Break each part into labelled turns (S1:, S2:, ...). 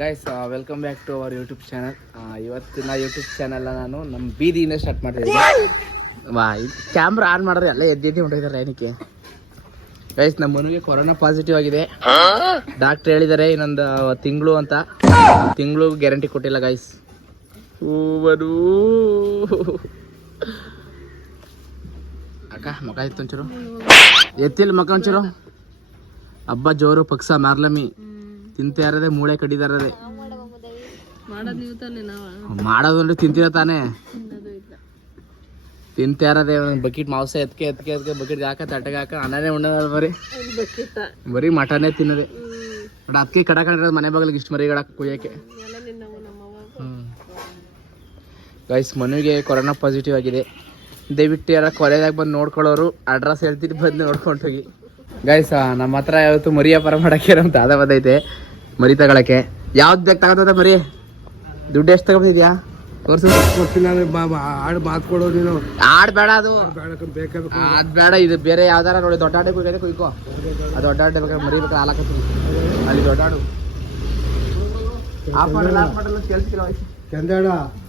S1: Guys welcome back to our YouTube channel ಇವತ್ತಿನ YouTube channel ನಾನು ನಮ್ಮ ಬೀದಿಯಿಂದ ಸ್ಟಾರ್ಟ್ ಮಾಡಿದ್ದೀನಿ ವಾ ಕ್ಯಾಮ್ರಾ ಆನ್ ಮಾಡಿದ್ರೆ ಎಲ್ಲ ಎದ್ದೆದ್ದಿ ಹೊಂಟಿದ್ದಾರೆ ಏನಕ್ಕೆ? ಗೈಸ್ ನಮ್ಮ ಮನೆಗೆ ಕೊರೋನಾ ಪಾಸಿಟಿವ್ ಆಗಿದೆ. ಡಾಕ್ಟರ್ ಹೇಳಿದ್ದಾರೆ ಇನ್ನೊಂದು ತಿಂಗಳು ಅಂತ. ತಿಂಗಳು ಗ್ಯಾರಂಟಿ ಕೊಟ್ಟಿಲ್ಲ ಗೈಸ್ ಹೂವರು ಅಕ್ಕ ಮಕ ಇತ್ತು ಒಂಚೂರು. ಎತ್ತಿಲ್ಲ ಮಕ ಒಂಚೂರು. ಹಬ್ಬ ಜೋರು ಪಕ್ಷ ಮಾರ್ಲಮಿ. ತಿಂತ ಮೂಳೆ ಕಡಿದಾರದೆ
S2: ಮಾಡೋದ್ ನೀವು ತಾನೇ ನಾವ?
S1: ಮಾಡೋದಂದ್ರೆ ತಿಂತೀರ ತಾನೇ? ತಿಂತಾ ಒಂದು ಬಕೆಟ್ ಮಾಂಸ ಎತ್ಕೆ ಎತ್ಕೆ ಎತ್ಕೆ ಬಕೆಟ್ ಹಾಕ ತಟ್ಟಗೆ ಹಾಕ ಅನ್ನನೇ ಉಣ್ಣದ ಬರಿ. ಬರೀ ಮಟನೇ ತಿನ್ನೋದೆ. ಬಟ್ ಅದಕ್ಕೆ ಕಡಕೊಂಡಿರೋದು ಮನೆ ಬಾಗಿಲಿಗೆ ಇಷ್ಟು ಮರಿಗಳ ಕುಯ್ಯಕ್ಕೆ. ಗೈಸ್ ಮನುವಿಗೆ ಕೊರೋನಾ ಪಾಸಿಟಿವ್ ಆಗಿದೆ. ದಯವಿಟ್ಟು ಯಾರ ಕೊಲೆದಾಗ ಬಂದು ನೋಡ್ಕೊಳ್ಳೋರು ಅಡ್ರೆಸ್ ಹೇಳ್ತೀನಿ ಬಂದು ನೋಡ್ಕೊಂಡು ಹೋಗಿ ಗೈಸ್ ನಮ್ಮ ಹತ್ರ ಯಾವತ್ತು ಮರಿ ವ್ಯಾಪಾರ ಮಾಡಕ್ಕೆ ನಮ್ಮ ದಾದ ಬಂದೈತೆ ಮರಿ ತಗೊಳಕ್ಕೆ. ಯಾವ್ದು ಬೇಕು ತಗೋತದ ಮರಿ? ದುಡ್ಡು ಎಷ್ಟು ತಗೊಂಡಿದ್ಯಾ ಬಾ
S3: ಬಾ ಆಡು ಮಾತು ಕೊಡೋ ನೀನು.
S1: ಆಡ್ ಬೇಡ ಅದು.
S3: ಬೇಡ ಬೇಕಾದ್ರೆ
S1: ಅದ್ ಬೇಡ ಇದು ಬೇರೆ ಯಾವ್ದಾರ ನೋಡಿ ದೊಡ್ಡ ಕುಯ್ಕೋ ಅದು ದೊಡ್ಡ ಬೇಕಾದ್ರೆ ಮರಿ ಬೇಕಾದ್ರೆ ಹಾಲಾಕತ್ತೀನಿ ಅಲ್ಲಿ ದೊಡ್ಡ ಆಡು.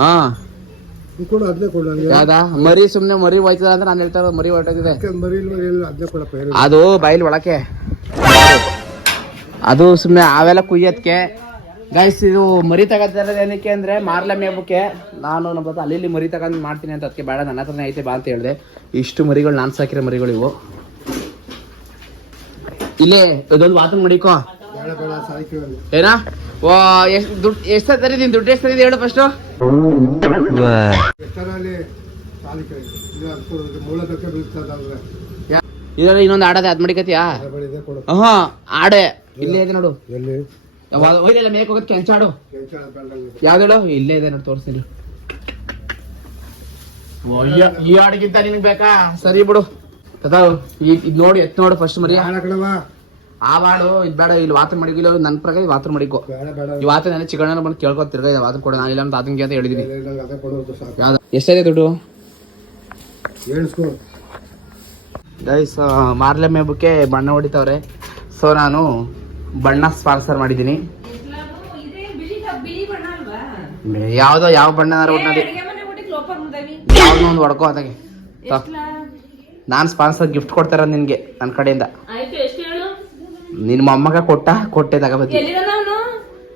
S1: ಹಾ.
S3: ಕೊಡು ಅದನ್ನೇ ಕೊಡು
S1: ಮರಿ ಸುಮ್ನೆ ಮರಿ ಹೋಯ್ತದ ಅಂದ್ರೆ ನಾನು ಹೇಳ್ತಾ ಇರೋದು ಮರಿ ಹೊರಟೋಗಿದೆ. ಅದು ಬೈಲ್ ಒಳಕ್ಕೆ. ಅದು ಸುಮ್ಮನೆ ಅವೆಲ್ಲ ಕುಯ್ಯೋದಕ್ಕೆ ಗೈಸ್ ಇದು ಮರಿ ತಗೋತಿರೋದು ಏನಕ್ಕೆ ಅಂದ್ರೆ ಮಾರ್ಲೆ ಹಬ್ಬಕ್ಕೆ ನಾನು ನಮ್ಮ ಅಲ್ಲಿ ಇಲ್ಲಿ ಮರಿ ತಗೊಂಡು ಮಾಡ್ತೀನಿ ಅಂತ ಅದಕ್ಕೆ ಬೇಡ ನನ್ನ ಹತ್ರನೇ ಐತೆ ಬಾ ಅಂತ ಹೇಳಿದೆ. ಇಷ್ಟು ಮರಿಗಳು ನಾನು ಸಾಕಿರೋ ಮರಿಗಳು ಇವು. ಇಲ್ಲೇ ಇದೊಂದು ವಾತನ್ ಮಡಿಕೋ. ಏನಾ? ಓ ಎಷ್ಟು ದುಡ್ಡು ಎಷ್ಟು ತರಿದೀನಿ? ದುಡ್ಡು ಎಷ್ಟು ತರಿದಿ ಹೇಳು ಫಸ್ಟು ಇದರಲ್ಲಿ ಇನ್ನೊಂದು ಆಡದೆ ಅದ್ ಮಡಿಕತಿಯಾ? ಹಾ ಆಡೆ. ಇಲ್ಲೇ ಇದೆ ನೋಡು.
S3: ಎಲ್ಲಿ?
S1: ಒಯ್ದಿಲ್ಲ ಮೇಕ್ ಹೋಗೋದು ಕೆಂಚಾಡು ಯಾವ್ದೇಳು ಇಲ್ಲೇ ಇದೆ ನೋಡಿ ತೋರಿಸ್ತೀನಿ. ಈ ಹಾಡಿಗಿಂತ ನಿನಗ್ ಬೇಕಾ? ಸರಿ ಬಿಡು. ತದಾವ್ ಇದ್ ನೋಡಿ ಎತ್ ನೋಡು ಫಸ್ಟ್ ಮರಿ. ಆ ವಾಡು ಇದು ಬೇಡ ಇಲ್ಲಿ ವಾತ್ರ ಮಡಿಗಿಲ್ಲ ನನ್ನ ಪ್ರಕಾರ ವಾತ್ರ ಮಡಿಕೋ
S3: ಬೇಡ ಬೇಡ.
S1: ಈ ವಾತ್ರ ನನ್ನ ಚಿಕಣ್ಣ ಬಂದು ಕೇಳ್ಕೊ ತಿರ್ಗಾ ಇದು ವಾತ್ರ ಕೊಡ ನಾನು ಇಲ್ಲ ಅಂತ ಆತಂಗೆ ಅಂತ ಹೇಳಿದೀನಿ. ಎಷ್ಟಿದೆ ದುಡ್ಡು? ಗೈಸ್ ಮಾರ್ಲೆಮ್ಮೆ ಹಬ್ಬಕ್ಕೆ ಬಣ್ಣ ಹೊಡಿತಾವ್ರೆ. ಸೊ ನಾನು ಬಣ್ಣ ಸ್ಪಾನ್ಸರ್ ಮಾಡಿದ್ದೀನಿ. ಯಾವ್ದೋ ಯಾವ ಬಣ್ಣ ಯಾವ್ದೋ ಒಂದು ಹೊಡ್ಕೋ ಅದಾಗೆ ನಾನು ಸ್ಪಾನ್ಸರ್ ಗಿಫ್ಟ್ ಕೊಡ್ತಾರ ನಿನ್ಗೆ ನನ್ನ ಕಡೆಯಿಂದ. ನಿನ್ನ ಮೊಮ್ಮಗ ಕೊಟ್ಟ ಕೊಟ್ಟೆ
S2: ನಾನು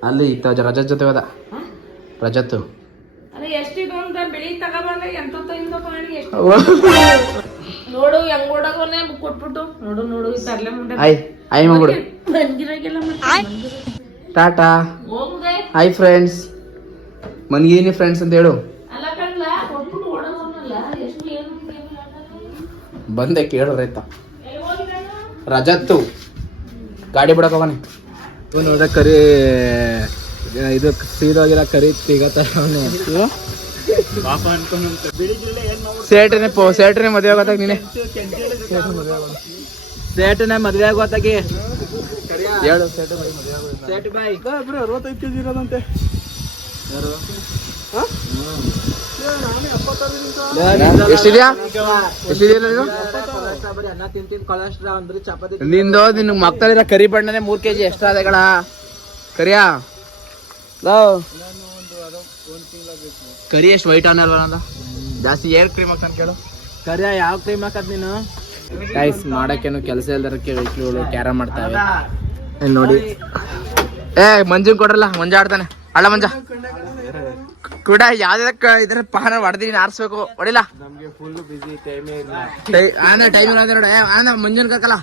S1: ಅಲ್ಲಿ ಇತ್ತ ರಜತ್ ಜೊತೆ ಹೋದ. ರಜತ್ತು
S2: ಎಷ್ಟು ನೋಡು ಹೆಂಗ್ ಕೊಟ್ಬಿಟ್ಟು. ನೋಡು ನೋಡು
S1: ಐ ಐ ಮಗಳು ಟಾಟಾ.
S2: ಹೋಗುದೆ?
S1: ಹಾಯ್ ಫ್ರೆಂಡ್ಸ್ ಮನ್ಗೇನಿ ಫ್ರೆಂಡ್ಸ್ ಅಂತ ಹೇಳು.
S2: ಅಲ್ಲ ಕಣ್ಲ ಕೊಟ್ಬಿಟ್ಟು ಓಡೋಗನಲ್ಲ ಎಷ್ಟು ಏನು
S1: ಬಂದೆ ಕೇಳ ಆಯ್ತಾ? ರಜತ್ತು. ಗಾಡಿ ಬಿಡಕ್ ಹೋಗನೆ
S3: ನೋಡ್ರೆ ಕರಿ ಇದು ಸೀದೋಗಿರೋ ಕರಿ ಸಿಗತ್ತ
S1: ಸೇಟನೆ ಪೋ ಸೇಟನೆ ಮದುವೆ ಆಗೋತಾಗ ನೀನೆ. ಸೇಟನೆ ಮದುವೆ ಆಗೋತಾಗಿ ಹೇಳು ಸೇಟ ಸೇಟ್ ಬಾಯ್
S3: ಅರವತ್ತೈದು ಕೆಜಿ ಇರೋದಂತೆ.
S1: ಎಷ್ಟಿದ್ಯಾ? ಎಷ್ಟಿದ್ಯಾ ನಿಂದು ನಿನ್ ಮಕ್ಕಳಿರೋ ಕರಿ ಬಣ್ಣನೆ ಮೂರ್ ಕೆಜಿ ಕಣ ಕರಿಯಾ? ಲವ್ ಕರಿ ಎಷ್ಟು ವೈಟ್ ಅನ್ನಲ್ವ ನಂದ? ಜಾಸ್ತಿ ಏರ್ ಕ್ರೀಮ್ ಹಾಕ್ತಾನೆ ಕೇಳು.
S3: ಕರಿಯ ಯಾವ ಕ್ರೀಮ್ ಹಾಕದ್ ನೀನು?
S1: ಟೈಸ್ ಮಾಡಕ್ಕೇನು ಕೆಲಸ ಇಲ್ದಾರ ವೆಹಿಕಲ್ಗಳು ಕ್ಯಾರ ಮಾಡ್ತಾವೆ ಇಲ್ಲಿ ನೋಡಿ? ಏ ಮಂಜು ಕೊಡ್ರಲ್ಲ, ಮಂಜ ಆಡ್ತಾನೆ. ಅಲ್ಲ ಮಂಜ. ಕೂಡ ಯಾವ್ದಕ್ಕ ಇದ್ರ ಪಾನ ಹೊಡೆದಿನಿ ಆರಿಸ್ಬೇಕು ಹೊಡಿಲ್ಲ
S3: ಬಿಸಿ ಟೈಮೇ ಇಲ್ಲ
S1: ನೋಡ. ಏ, ಆನ ಮಂಜನ್ ಕರ್ಕಲ್ಲ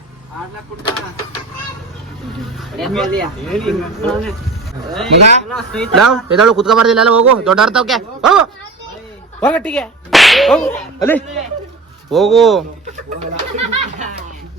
S1: ಮಗ ನಾವು ಎದಳು ಕುತ್ಕೋಬಾರ್ದಿಲ್ಲ ಅಲ್ಲ ಹೋಗು. ದೊಡ್ಡ ಅರ್ಥವಕ್ಕೆ ಹೋಗು. ಹೋಗಟ್ಟಿಗೆ ಹೋಗು. ಅಲ್ಲಿ. ಹೋಗು.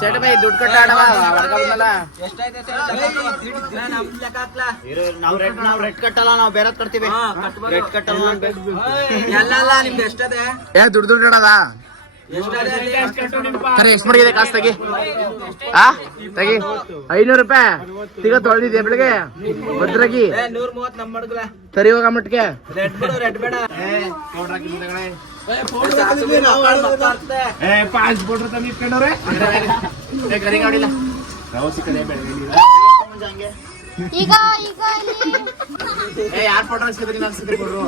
S1: ಸೆಟ್ ಬೈ ದುಡ್ಡು ಕಟ್ಟ ಆಡವ
S4: ನಾವು ರೆಡ್ ನಾವು ರೆಡ್ ಕಟ್ಟಲ್ಲ ನಾವ್ ಬೇರೆ ಕಟ್ತೀವಿ. ರೆಡ್ ಕಟ್ಟಲ್ಲ.
S1: ಏ ದುಡ್ಡು ದುಡ್ಡು ಆಡವ ಸರಿ ಎಷ್ಟು ಕಾಸು ತೆಗಿ? ಆ ತೆಗಿ. ಐನೂರು ರೂಪಾಯಿ. ತಿಗ ತೊಳೆದಿದೆ ಬೆಳಿಗ್ಗೆ? ಭದ್ರಾಗಿ. ಸರಿ ಹೋಗ
S4: ಮಟ್ಗೆ
S1: ಪಾಸ್ಪೋರ್ಟ್ ತಂದು ಇಟ್ಕೊಂಡವ್ರೆ ಗರಿ ಗಾಡಿಲ್ಲ. ನಾವು ಸಿಕ್ಕದೆ ಬೆಳಗ್ಗೆ
S5: ಈಗ ಈಗ ಇಲ್ಲಿ.
S1: ಏ ಯಾರ್ ಫೋಟೋ ಸಿಕ್ಕಿದ್ರಿ ನಾನು ಸಿಕ್ಕಿ ಕೊಡ್ರು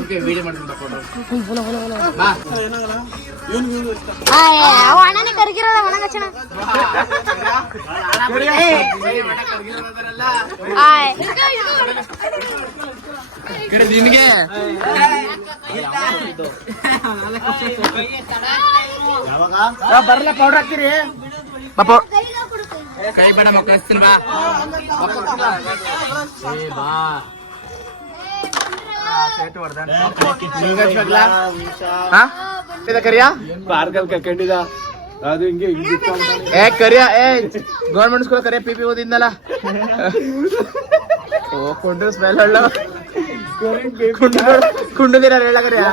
S1: ಓಕೆ ವಿಡಿಯೋ ಮಾಡ್ತೀನಿ ಫೋಟೋ ಬಾ.
S5: ಆ, ಏ, ಅವ ಅಣ್ಣನೇ ಕರ್ಗಿರೋದ ಒಣಗಚ್ಚಣ ಆಯ್.
S1: ಕಡೆ ನಿನ್ಗೆ? ಆ, ಬರಲ್ಲ ಪೌಡರ್ ಹಾಕ್ತೀರಿ. ಪಾಪ ಕೈ ಬೇಡ ಮಕ್ಕಳು ಬಾ. ಏ, ಬಾ. ಕರಿಯಾ? ಏ ಕರಿಯಾ ಏ ಗೌರ್ಮೆಂಟ್ ಸ್ಕೂಲ್ ಕರಿಯ ಪಿ ಪಿ ಓದಿದ್ನಲ್ಲ. ಓ ಕುಂಡು ಸ್ಮೆಲ್ ಹಳ್ಳ ಕುಂಡು ಕುಂಡು ಹೇಳ ಕರಿಯಾ.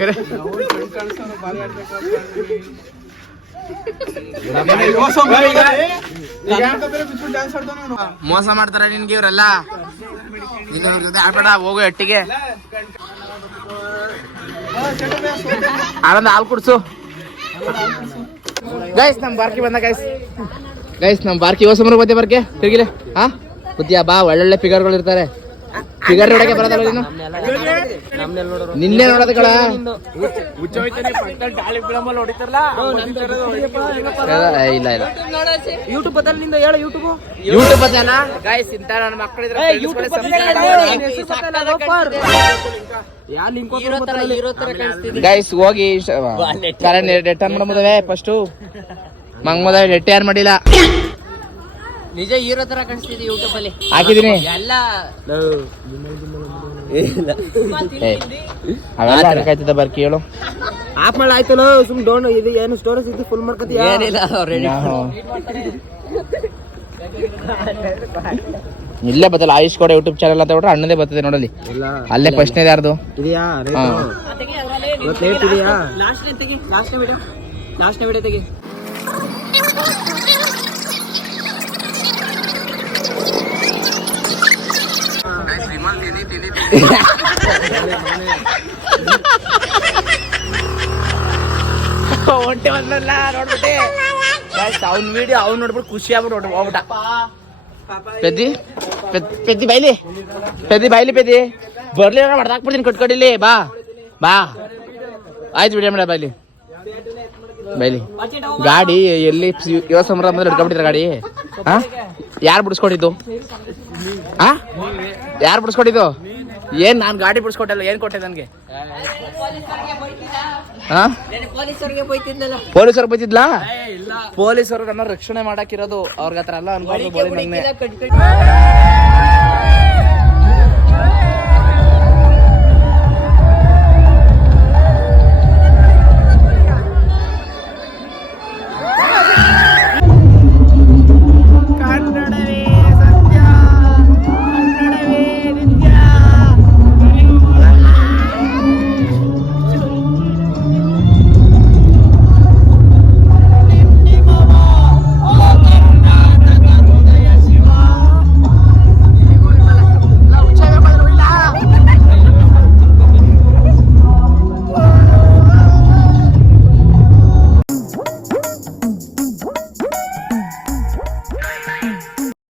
S1: ಕರೆ. ಮೋಸ ಮಾಡ್ತಾರ ನಿನ್ಗೆ ಇವ್ರೆಲ್ಲ? ಇವ್ರ ಜೊತೆ ಆಡ್ಬೇಡ ಹೋಗು ಎಟ್ಟಿಗೆ ಆನಂದ ಹಾಲು ಕುಡ್ಸು. ಗೈಸ್ ನಮ್ ಬಾರ್ಕಿ ಬಂದ ಗೈಸ್ ಗೈಸ್ ನಮ್ ಬಾರ್ಕಿ ಹೊಸ ಮರ ಬಂದೆ ಬರ್ಕೆ ತಿರ್ಗಿಲೆ, ಹಾ? ಬುದ್ಧಿಯಾ, ಬಾ, ಒಳ್ಳೊಳ್ಳೆ ಫಿಗರ್ಗಳು ಇರ್ತಾರೆ ಫಿಗರ್ ನೋಡಕ್ಕೆ ಬರೋದಲ್ಲ ನೀನು? ನಿನ್ನೆ ನೋಡೋದು ಕಳ ಏ, ಇಲ್ಲ ಇಲ್ಲ.
S4: ಯೂಟ್ಯೂಬ್ ಬದಲ್ನಿಂದ ಹೇಳು ಯೂಟ್ಯೂಬ್
S1: ಯೂಟ್ಯೂಬ್ ಇಂತ ನನ್ನ ಮಕ್ಕಳಿದ್ರೆ ಗೈಸ್ ಹೋಗಿ ಕರೆಂಟ್ ರಿಟರ್ನ್ ಮಾಡ್ಬೋದವೆ ಫಸ್ಟು ಮಂಗ್ ಮೊದಲ ನೆಟ್ ಯಾರು ಮಾಡಿಲ್ಲ.
S4: ನಿಜ ಹೀರೋ ತರ ಕಾಣಿಸ್ತಿದೆ ಯೂಟ್ಯೂಬ್ ಅಲ್ಲಿ.
S1: ಹಾಕಿದೀನಿ.
S4: ಎಲ್ಲ.
S1: ಏ, ಅವೆಲ್ಲ ಹಾಕಾಯ್ತದ ಬರ್ಕಿ ಹೇಳು.
S4: ಆಫ್ ಮಾಡಿ ಆಯ್ತಲ್ಲ ಸುಮ್ ಡೋನ್ ಇದು ಏನು ಸ್ಟೋರೇಜ್ ಇದು ಫುಲ್ ಏನಿಲ್ಲ
S1: ಇಲ್ಲೇ ಬತ್ತಲ್ಲ ಆಯುಷ್ ಕೂಡ ಯೂಟ್ಯೂಬ್ ಚಾನಲ್ ಅಂತ ಬಿಟ್ರೆ ಅಣ್ಣದೇ ಬರ್ತದೆ ನೋಡಲಿ ಅಲ್ಲೇ ಯಾರ್ದು?
S4: ಇದೆಯಾ? ಲಾಸ್ಟ್ ತೆಗಿ. ಲಾಸ್ಟ್ ವಿಡಿಯೋ ಲಾಸ್ಟ್ ವಿಡಿಯೋ ತೆಗಿ.
S1: ಒಂಟೆ ಬಂದಲ್ಲ, ನೋಡ್ಬಿಟ್ಟೆ. ಅವ್ನ ವಿಡಿಯೋ ಅವ್ನು ನೋಡ್ಬಿಟ್ಟು ಖುಷಿ ಆಗ್ಬಿಟ್ಟು ನೋಡ್ ಹೋಗ್ಬಿಟ್ಟ. ಪೆದ್ದಿ, ಪೆದ್- ಪೆದ್ದಿ ಬೈಲಿ. ಪೆದ್ದಿ ಬೈಲಿ, ಪೆದ್ದಿ. ಬರ್ಲಿ ಹೊಡೆದಾಕ್ಬಿಡ್ತೀನಿ ಕಟ್ಕಡಿಲಿ. ಬಾ ಬಾ. ಆಯ್ತು ವಿಡಿಯೋ ಮೇಡ ಬೈಲಿ. ಬೈಲಿ. ಗಾಡಿ ಎಲ್ಲಿ ಯುವ ಸಂಭ್ರಮದಲ್ಲಿ ಹಿಡ್ಕೊಂಡ್ಬಿಟ್ಟಿರ ಗಾಡಿ? ಹಾ ಯಾರು ಬಿಡಿಸ್ಕೊಂಡಿದ್ದು? ಹಾ ಯಾರು ಬಿಡಿಸ್ಕೊಟ್ಟಿದ್ದು ಏನ್ ನಾನ್ ಗಾಡಿ ಬಿಡಿಸ್ಕೊಟ್ಟಲ್ಲ ಏನ್ ಕೊಟ್ಟೆ ನನ್ಗೆ? ಪೊಲೀಸರು ಬೈತಿದ್ಲಾ? ಪೊಲೀಸರು ನನ್ನ ರಕ್ಷಣೆ ಮಾಡಾಕಿರೋದು ಅವ್ರಿಗೆ ಹತ್ರ ಎಲ್ಲ ಅನ್ಕೊಂಡು